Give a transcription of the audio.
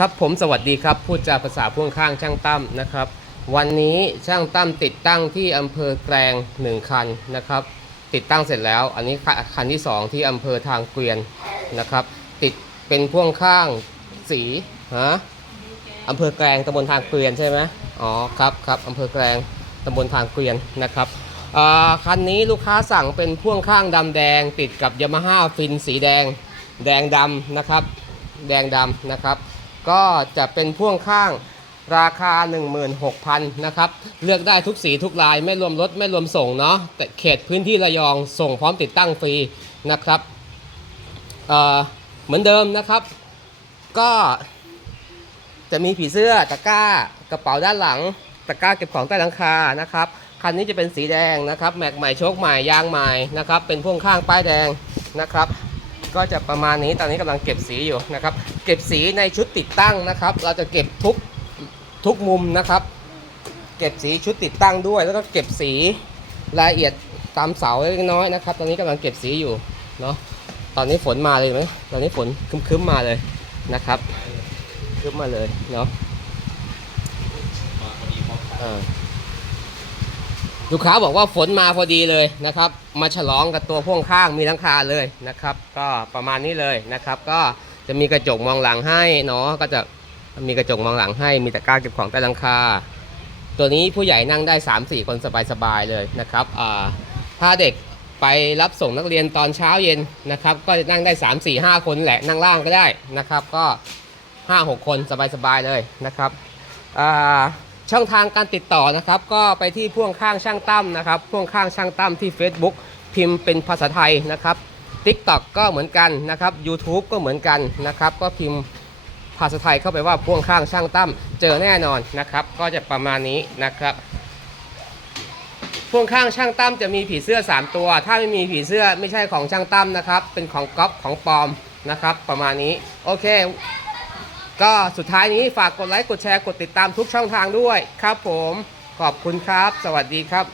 ครับผมสวัสดีครับพูดจาภาษาพ่วงข้างช่างตั้มนะครับ วันนี้ช่างตั้มติดตั้งที่อำเภอแกลงหนึ่งคันนะครับ ติดตั้งเสร็จแล้ว อันนี้คันที่สองที่อำเภอทางเกวียนนะครับ ติดเป็นพ่วงข้างสีฮะอำเภอแกลงตำบลทางเกวียนใช่ไหมอ๋อครับครับอำเภอแกลงตำบลทางเกวียนนะครับอ่าคันนี้ลูกค้าสั่งเป็นพ่วงข้างดำแดง ติดกับยามาฮ่าฟินสีแดง แดงดำนะครับ แดงดำนะครับ ก็จะเป็นพ่วงข้างราคา 16,000นะครับ เลือกได้ทุกสีทุกลายไม่รวมรถไม่รวมส่งเนาะแต่เขตพื้นที่ระยองส่งพร้อมติดตั้งฟรีนะครับเเหมือนเดิมนะครับ ก็จะมีผีเสื้อตะกร้ากระเป๋าด้านหลังตะกร้าเก็บของใต้หลังคานะครับคันนี้จะเป็นสีแดงนะครับ แม็กใหม่โชคใหม่ยางใหม่นะครับ เป็นพ่วงข้างป้ายแดงนะครับ ก็จะประมาณนี้ตอนนี้กำลังเก็บสีอยู่นะครับ เก็บสีในชุดติดตั้งนะครับ เราจะเก็บทุกทุกมุมนะครับ เก็บสีชุดติดตั้งด้วย แล้วก็เก็บสีรายละเอียดตามเสาเล็กน้อยนะครับ ตอนนี้กำลังเก็บสีอยู่เนาะตอนนี้ฝนมาเลยไหมตอนนี้ฝนคึ้มๆมาเลยนะครับคึ้มมาเลยเนาะเออ ลูกค้าบอกว่าฝนมาพอดีเลยนะครับ มาฉลองกับตัวพ่วงข้างมีหลังคาเลยนะครับ ก็ประมาณนี้เลยนะครับ ก็จะมีกระจกมองหลังให้เนาะก็จะมีกระจกมองหลังให้ มีตะกร้าเก็บของใต้หลังคา ตัวนี้ผู้ใหญ่นั่งได้ 3-4 คนสบายๆเลยนะครับอ่าถ้าเด็กไปรับส่งนักเรียนตอนเช้าเย็นนะครับ ก็จะนั่งได้ 3-4-5 คนแหละนั่งล่างก็ได้นะครับ ก็ 5-6 คนสบายๆเลยนะครับอ่า ช่องทางการติดต่อนะครับ ก็ไปที่พ่วงข้างช่างตั้มนะครับ พ่วงข้างช่างตั้มที่ Facebook พิมพ์เป็นภาษาไทยนะครับ TikTok ก็เหมือนกันนะครับ YouTube ก็เหมือนกันนะครับ ก็พิมพ์ภาษาไทยเข้าไปว่าพ่วงข้างช่างตั้มเจอแน่นอนนะครับ ก็จะประมาณนี้นะครับพ่วงข้างช่างตั้มจะมีผีเสื้อ 3 ตัว ถ้าไม่มีผีเสื้อไม่ใช่ของช่างตั้มนะครับ เป็นของก๊อฟของปอมนะครับ ประมาณนี้โอเค ก็สุดท้ายนี้ฝากกดไลค์กดแชร์กดติดตามทุกช่องทางด้วยครับผมขอบคุณครับ สวัสดีครับ